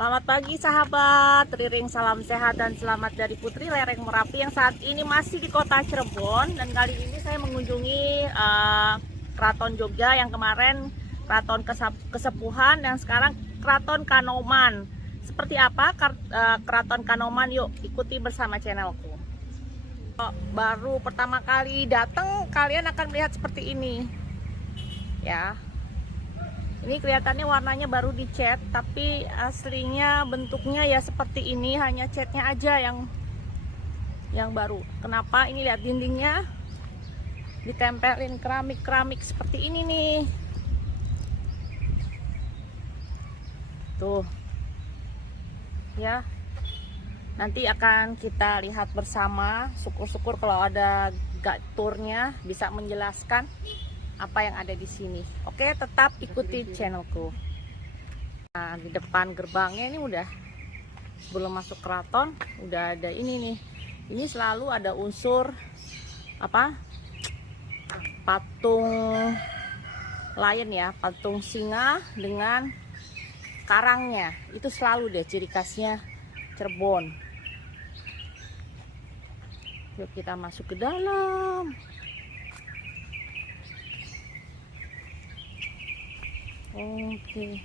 Selamat pagi sahabat, Riring salam sehat dan selamat dari Putri Lereng Merapi yang saat ini masih di kota Cirebon. Dan kali ini saya mengunjungi Keraton Jogja yang kemarin Keraton Kesepuhan dan sekarang Keraton Kanoman. Seperti apa Keraton Kanoman? Yuk ikuti bersama channelku. Baru pertama kali datang kalian akan melihat seperti ini ya. Ini kelihatannya warnanya baru dicat, tapi aslinya bentuknya ya seperti ini, hanya catnya aja yang baru. Kenapa? Ini lihat dindingnya ditempelin keramik seperti ini nih. Tuh. Ya. Nanti akan kita lihat bersama. Syukur-syukur kalau ada turnya bisa menjelaskan apa yang ada di sini. Oke, tetap ikuti channelku. Nah, di depan gerbangnya ini udah, sebelum masuk keraton udah ada ini nih. Ini selalu ada unsur apa? Patung lion ya, patung singa dengan karangnya. Itu selalu deh ciri khasnya Cirebon. Yuk kita masuk ke dalam. Oke.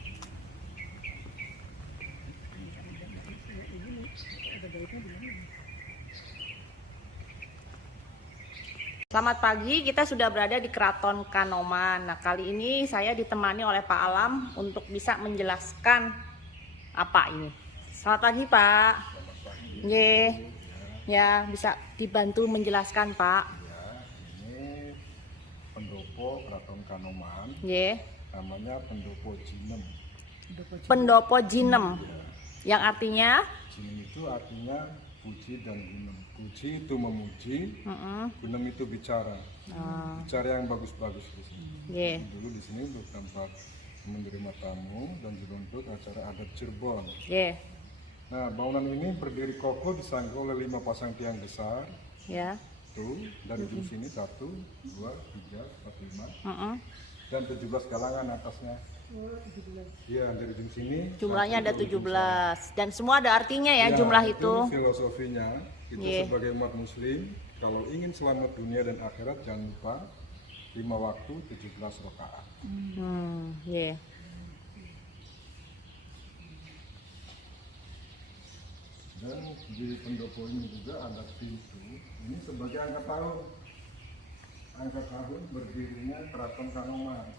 Selamat pagi, kita sudah berada di Keraton Kanoman. Nah, kali ini saya ditemani oleh Pak Alam untuk bisa menjelaskan apa ini. Selamat pagi, Pak. Ye. Ya, bisa dibantu menjelaskan, Pak. Ya, ini pendopo Keraton Kanoman. Ye. Namanya Pendopo Jinem. Pendopo Jinem. Yang artinya Jinem itu artinya puji dan gunem. Puji itu memuji, gunem itu bicara. Bicara yang bagus-bagus di sini. Yeah. Dulu di sini untuk tempat menerima tamu dan juga untuk acara adat Cirebon. Yeah. Nah, bangunan ini berdiri kokoh disangga oleh 5 pasang tiang besar. Ya. Tuh, dari ujung sini 1, 2, 3, 4, 5. Dan 17 galangan atasnya. Iya, dari ujung sini Jumlahnya ada 17 dan semua ada artinya ya, jumlah itu. Filosofinya itu sebagai umat muslim, kalau ingin selamat dunia dan akhirat jangan lupa 5 waktu 17 rakaat. Dan di pendopo ini juga ada pintu. Ini sebagai angka tahun. Angka tahun berdirinya Keraton Kanoman.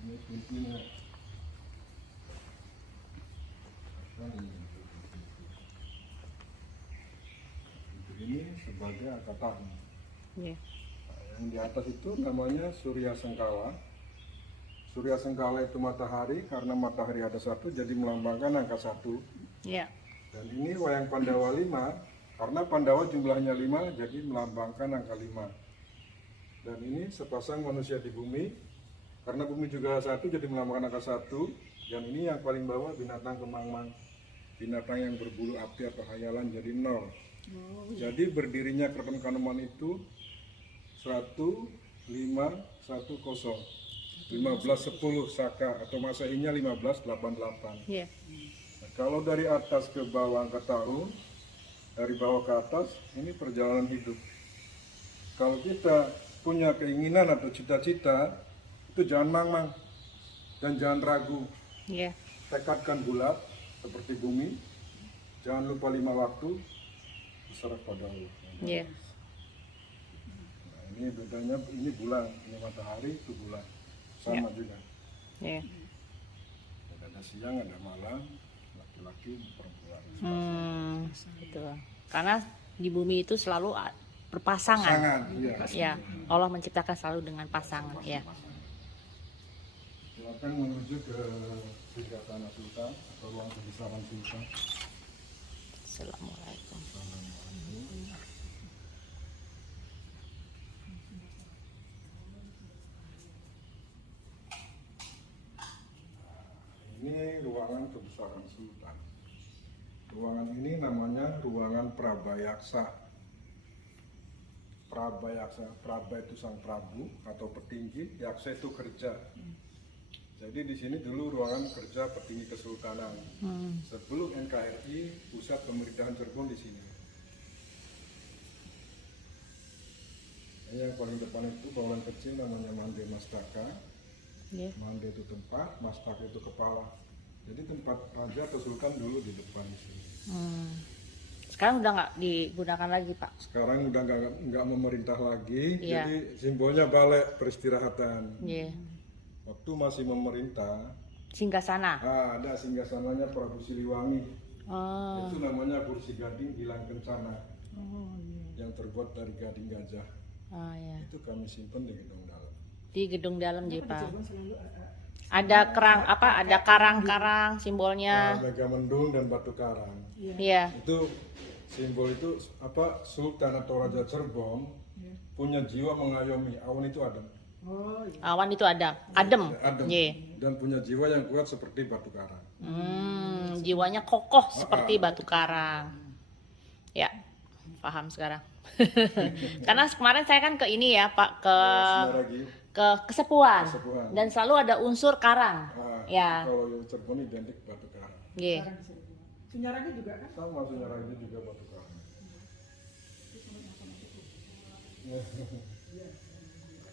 Ini pintunya. Ini sebagai angka tahun. Nah, yang di atas itu namanya Surya Sengkala. Surya Sengkala itu matahari, karena matahari ada 1 jadi melambangkan angka 1. Dan ini wayang Pandawa 5. Karena Pandawa jumlahnya 5, jadi melambangkan angka 5. Dan ini sepasang manusia di bumi. Karena bumi juga 1, jadi melambangkan angka 1. Dan ini yang paling bawah binatang kemang-mang. Binatang yang berbulu api atau hayalan jadi 0. Jadi berdirinya Keraton Kanoman itu 1510. 1510 Saka atau Masehinya 1588. Nah, kalau dari atas ke bawah angka tahun, dari bawah ke atas, ini perjalanan hidup. Kalau kita punya keinginan atau cita-cita, itu jangan mang-mang dan jangan ragu. Tekadkan bulat seperti bumi, jangan lupa 5 waktu, berserah pada Allah. Nah, ini bedanya, ini bulan, ini matahari, itu bulan, sama juga. Ada siang, ada malam, laki-laki, perempuan. Betul. Karena di bumi itu selalu berpasangan. Ya, Allah menciptakan selalu dengan pasangan. Ya. Silakan menuju ke Singgasana Sultan atau ruang kebesaran Sultan. Assalamualaikum. Ini ruangan kebesaran Sultan. Ruangan ini namanya ruangan Prabayaksa. Prabayaksa, Praba itu sang Prabu atau petinggi, Yaksa itu kerja. Jadi di sini dulu ruangan kerja petinggi kesultanan. Sebelum NKRI, pusat pemerintahan Cirebon di sini. Yang paling depan itu bangunan kecil namanya Mande Mastaka. Mande itu tempat, Mastaka itu kepala. Jadi tempat raja atau sultan dulu di depan sini. Sekarang udah nggak digunakan lagi, Pak? Sekarang udah nggak memerintah lagi, jadi simbolnya balai peristirahatan. Waktu masih memerintah, Singgasana. ada singgasananya Prabu Siliwangi. Itu namanya kursi gading Gilang Kencana, yang terbuat dari gading gajah. Itu kami simpan di gedung dalam. Di gedung dalam, Pak. Ada kerang ada karang-karang simbolnya. Megamendung dan batu karang. Iya. Itu simbol itu Sultan atau Raja Cirebon punya jiwa mengayomi. Awan itu adem. Awan itu adem. Adem. Dan punya jiwa yang kuat seperti batu karang. Jiwanya kokoh seperti batu karang. Ya, paham sekarang. Karena kemarin saya kan ke ini ya, Pak, ke kesepuan. Dan selalu ada unsur karang. Kalau Cirebon identik batu karang. Sunyaranya juga kan? Sama, Sunyaranya juga batu karang.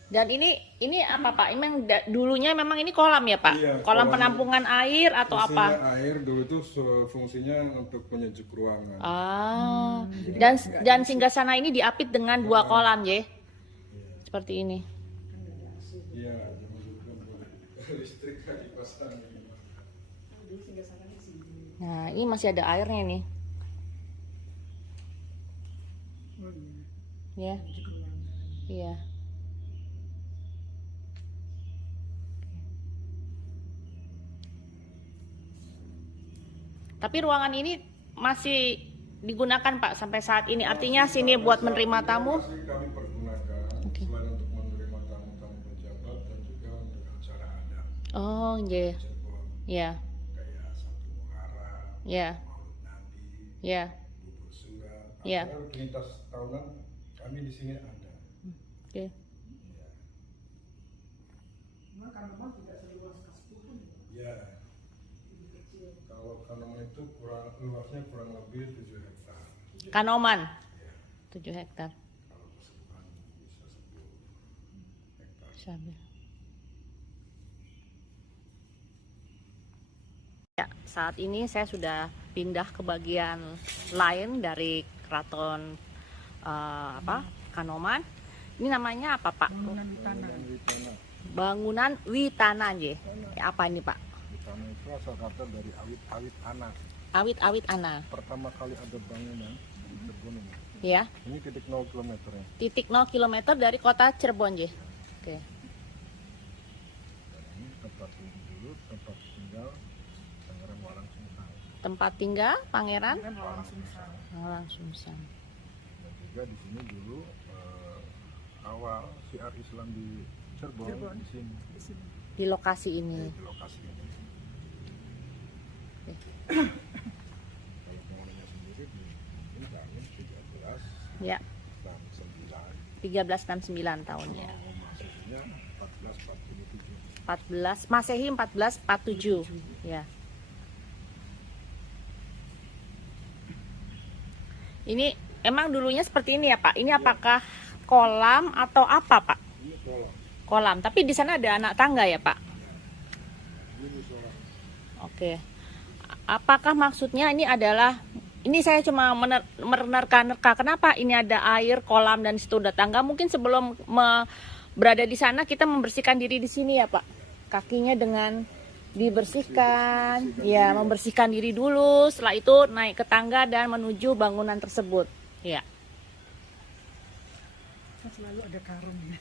Dan ini apa, Pak? Dulunya memang ini kolam ya, Pak? Iya, kolam penampungan air atau apa? Air dulu itu fungsinya untuk penyejuk ruangan. Dan singgasana ini diapit dengan 2 kolam, seperti ini. Iya, listrik dipasang. Nah, ini masih ada airnya nih. Ya. Iya. Tapi ruangan ini masih digunakan, Pak, sampai saat ini. Artinya sini buat menerima tamu. Masih kami pergunakan selain untuk menerima tamu-tamu pejabat dan juga untuk acara adat. Iya. Kayak Sabtu Muharram, Iya. Maulid Nabi, Iya. Bubur Surat, Iya. rutinitas tahunan kami di sini ada. Oke. Kanoman tidak seluas Kaspuun. Ya. Kalau Kanoman itu luasnya kurang lebih 7 hektar. Kanoman 7 hektar. Kalau keseluruhan bisa 10 hektar. Ya, saat ini saya sudah pindah ke bagian lain dari keraton Kanoman. Ini namanya apa, Pak? Bangunan Witana. Bangunan Witana, apa ini, Pak? Witana itu asal kata dari awit-awit anak. Awit-awit ana. Pertama kali ada bangunan di Cirebon ini. Ya. Ini titik 0 km ya. Titik 0 km dari kota Cirebon, Oke. Ini tempat dulu tempat tinggal Pangeran Walang Sungsang. Tempat tinggal Pangeran Walang Sungsang. Dan juga di sini dulu awal syiar Islam di Cirebon di sini. di lokasi ini. Di lokasi ini. Kalau bangunannya sendiri mungkin tahun 13 Ya, 69. 1369 tahunnya. Maksudnya 1447. 14 Masehi 1447. Ya. Ini emang dulunya seperti ini ya, Pak? Ini apakah kolam atau apa, Pak? Ini kolam. Kolam, tapi di sana ada anak tangga ya, Pak? Ini musola. Oke. Apakah maksudnya ini saya cuma menerka-nerka kenapa ini ada air, kolam dan situ ada tangga? Mungkin sebelum berada di sana kita membersihkan diri di sini ya, Pak. Kakinya dengan dibersihkan, ya, membersihkan diri dulu. Setelah itu naik ke tangga dan menuju bangunan tersebut. Ya. Selalu ada karung ya.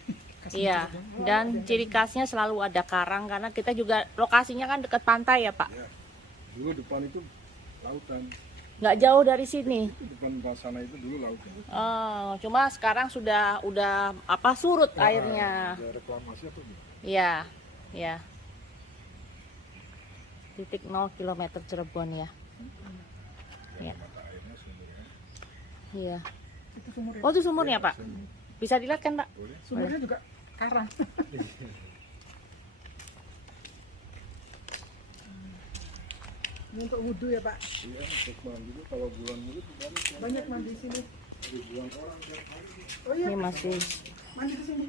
Iya, dan ciri khasnya selalu ada karang karena kita juga lokasinya kan dekat pantai ya, Pak. Ya. Dulu depan itu lautan. Nggak jauh dari sini. Itu depan sana itu dulu lautan. Cuma sekarang udah surut airnya. Ya, reklamasi apa gitu? Iya, iya. Titik 0 km Cirebon ya. Iya. Mata airnya sumbernya. Iya. Itu sumurnya. Oh, itu sumurnya, Pak. Bisa dilihat kan, Pak? Boleh. Sumurnya juga karang. Ini untuk wudhu ya Pak. Iya, untuk mandi itu kalau bulan mulut Banyak mandi di sini. ribuan orang tiap hari. Oh iya, Ini masih mandi di sini.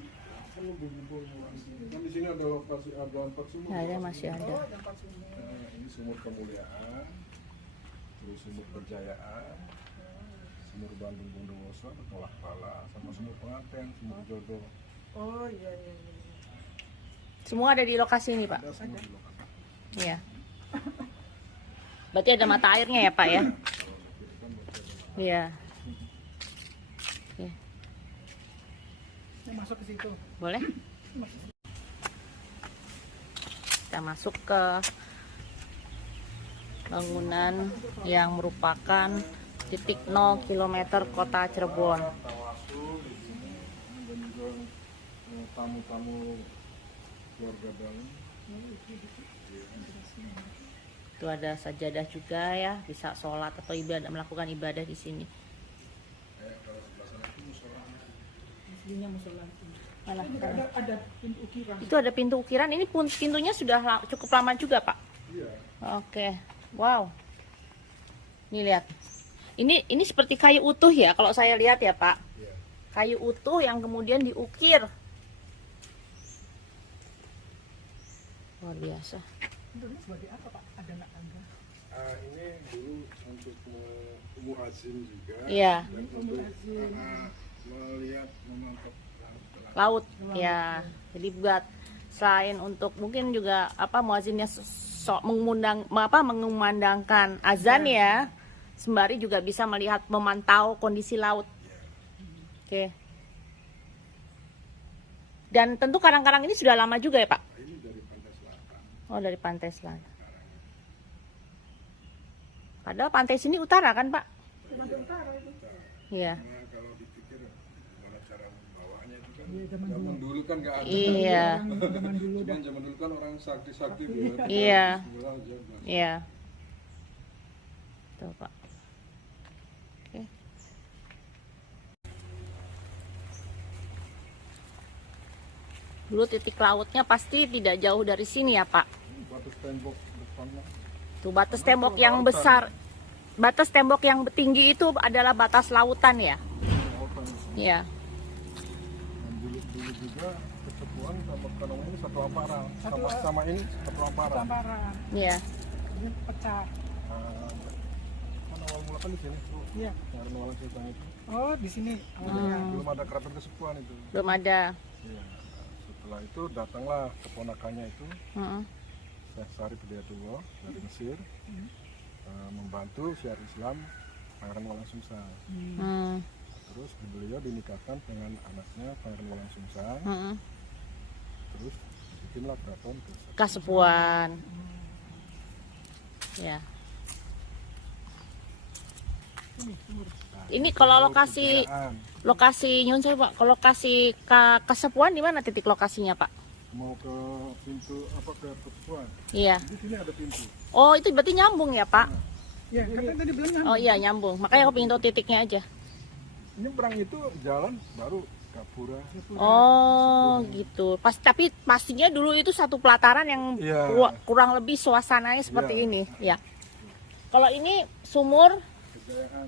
Kan berkumpul orang. Kan di sini ada lokasi, ada 4 sumur. ada, masih ada. Oh, dapat sumur. Nah, ini sumur kemuliaan, terus sumur kejayaan, sumur Bandung Bondowoso, Tolak Pala, sama sumur pengantin, sumur jodoh. Oh iya iya iya. Semua ada di lokasi ini, Pak. Ada semua di lokasi. Iya. Berarti ada mata airnya ya, Pak ya? Iya. Oke, Saya masuk ke situ. boleh? Kita masuk ke bangunan yang merupakan titik 0 km kota Cirebon. Tawasul di sini dan juga tamu-tamu keluarga dalam. Itu ada sajadah juga ya, bisa sholat atau ibadah, melakukan ibadah di sini. Kalau sebelah sana itu musola. Aslinya musola. Mana? Ini juga ada pintu ukiran. Itu ada pintu ukiran. Ini pun pintunya sudah cukup lama juga, Pak. Iya. Oke, wow. Ini lihat. Ini seperti kayu utuh ya, kalau saya lihat ya, Pak. Iya. Kayu utuh yang kemudian diukir. Luar biasa. Itu sebagai apa Pak? Ada anak tangga. Ini dulu untuk muazin juga. Iya. Dan untuk melihat memantau Laut ya. Jadi buat selain untuk mungkin juga apa muazinnya mengumandangkan azan ya, sembari juga bisa melihat memantau kondisi laut. Oke. Dan tentu karang-karang ini sudah lama juga ya, Pak? ini dari pantai selatan. Oh, dari pantai selatan. Padahal pantai sini utara kan, Pak? Pantai utara itu. Iya. Nah, kalau dipikir gimana cara membawanya itu kan Iya, zaman zaman dulu kan nggak ada. Iya. Zaman dulu dah. Cuman zaman dulu kan orang sakti-sakti gitu. Iya. Bismillah aja, Mas. Iya. Tuh, Pak. Oke. Dulu titik lautnya pasti tidak jauh dari sini ya, Pak. Ini batas tembok depannya. Tuh batas tembok yang besar. Batas tembok yang tinggi itu adalah batas lautan ya. Lautan. Iya. Dan dulu juga kesepuan sama Kanong ini satu amparan. Sama ini satu amparan. Tamparan. Iya. Ini pecah. Kan awal mula kan di sini tuh. Iya. Karena awal cerita itu Oh di sini. awalnya. belum ada keraton kesepuan itu. Belum ada. Iya. Setelah itu datanglah keponakannya itu Heeh. Syekh Syarif Hidayatullah dari Mesir membantu syiar Islam Pangeran Walangsungsang. Hmm. Terus beliau dinikahkan dengan anaknya Pangeran Walangsungsang. Heeh. Terus bikinlah keraton Kasepuan. Ya. Ini kalau lokasi nyun saya, Pak. Kalau lokasi Kasepuan di mana titik lokasinya, Pak? mau ke pintu apa ke kesepuan. Iya. Di sini ada pintu. Oh, itu berarti nyambung ya, Pak? Ya, katanya tadi bilang nyambung. Oh iya, nyambung. Makanya aku pengen tahu titiknya aja. Nyebrang itu jalan baru Kapura. Oh, gitu. Tapi pastinya dulu itu satu pelataran yang Iya. kurang lebih suasananya seperti Iya. ini. Ya. Kalau ini sumur Kejayaan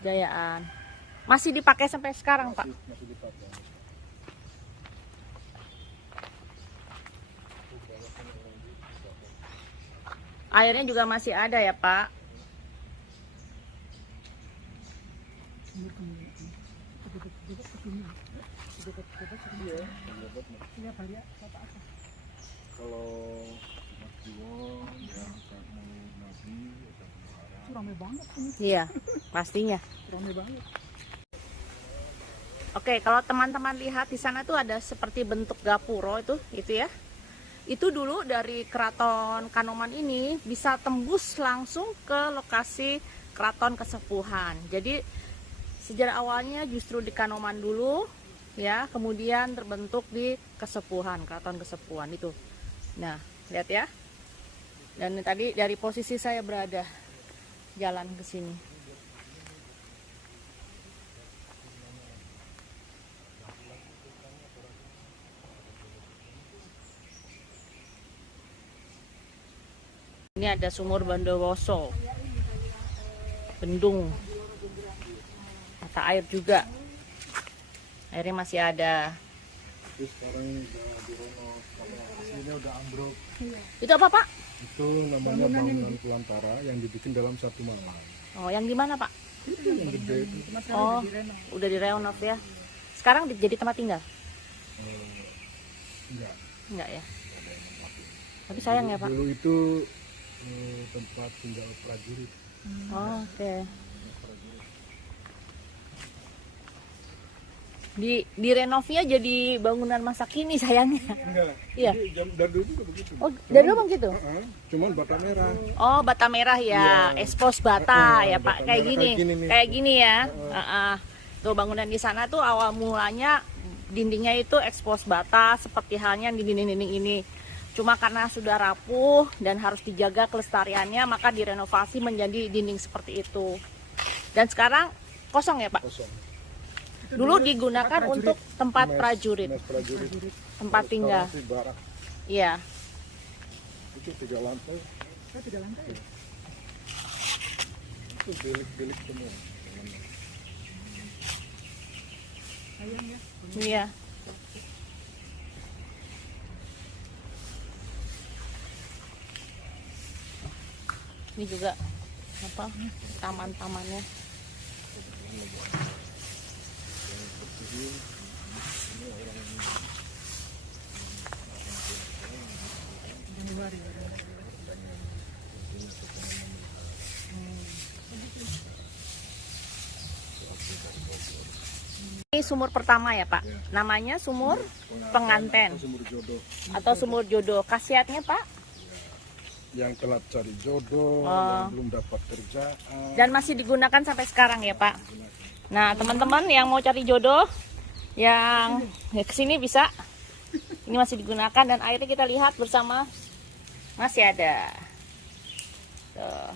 Jayaan. Masih dipakai sampai sekarang, Pak? masih dipakai. Airnya juga masih ada ya, Pak? Iya, Pak, ya. Kata apa? Kalau Mas Jiwo yang mau nabi atau muara. Itu rame banget ini. Iya, pastinya. Rame banget. Oke, kalau teman-teman lihat di sana tuh ada seperti bentuk gapuro itu ya. Itu dulu dari Keraton Kanoman ini bisa tembus langsung ke lokasi Keraton Kesepuhan. Jadi sejarah awalnya justru di Kanoman dulu ya, kemudian terbentuk di Kesepuhan, Keraton Kesepuhan itu. Nah, lihat ya. Dan tadi dari posisi saya berada jalan ke sini. Ini ada sumur Bondowoso, bendung, mata air juga. Airnya masih ada. Terus sekarang udah direnov, karena aslinya udah ambruk. Itu apa Pak? Itu namanya bangunan pelantara yang dibikin dalam satu malam. Oh, yang di mana Pak? Yang gede itu. Oh, udah direnov ya. Sekarang jadi tempat tinggal? Enggak. Enggak ya. Tapi sayang ya Pak. Dulu itu tempat tinggal prajurit. Oh, oke. Di renovnya jadi bangunan masa kini sayangnya. Enggak. Iya. Dari dulu juga begitu. Oh, dari dulu gitu? Cuman bata merah. Oh, bata merah ya, expose bata ya Pak, bata kayak merah gini, kayak gini nih. kayak gini ya. Tuh bangunan di sana tuh awal mulanya dindingnya itu expose bata seperti halnya di dinding-dinding ini. Cuma karena sudah rapuh dan harus dijaga kelestariannya, maka direnovasi menjadi dinding seperti itu. Dan sekarang kosong ya Pak. Kosong. Dulu digunakan untuk tempat prajurit, Mes prajurit. tempat tinggal. Restorasi barak. Iya. Itu 3 lantai. 3 lantai. Itu bilik-bilik semua. Sayang ya. Iya. Ini juga apa? Taman-tamannya. Januari. Ini sumur pertama ya Pak. Namanya sumur penganten Sumur jodoh. atau sumur jodoh. Khasiatnya Pak? Yang telat cari jodoh, Oh. yang belum dapat kerjaan. Dan masih digunakan sampai sekarang ya Pak. Nah teman-teman yang mau cari jodoh, yang kesini bisa. Ini masih digunakan dan airnya kita lihat bersama masih ada. Tuh.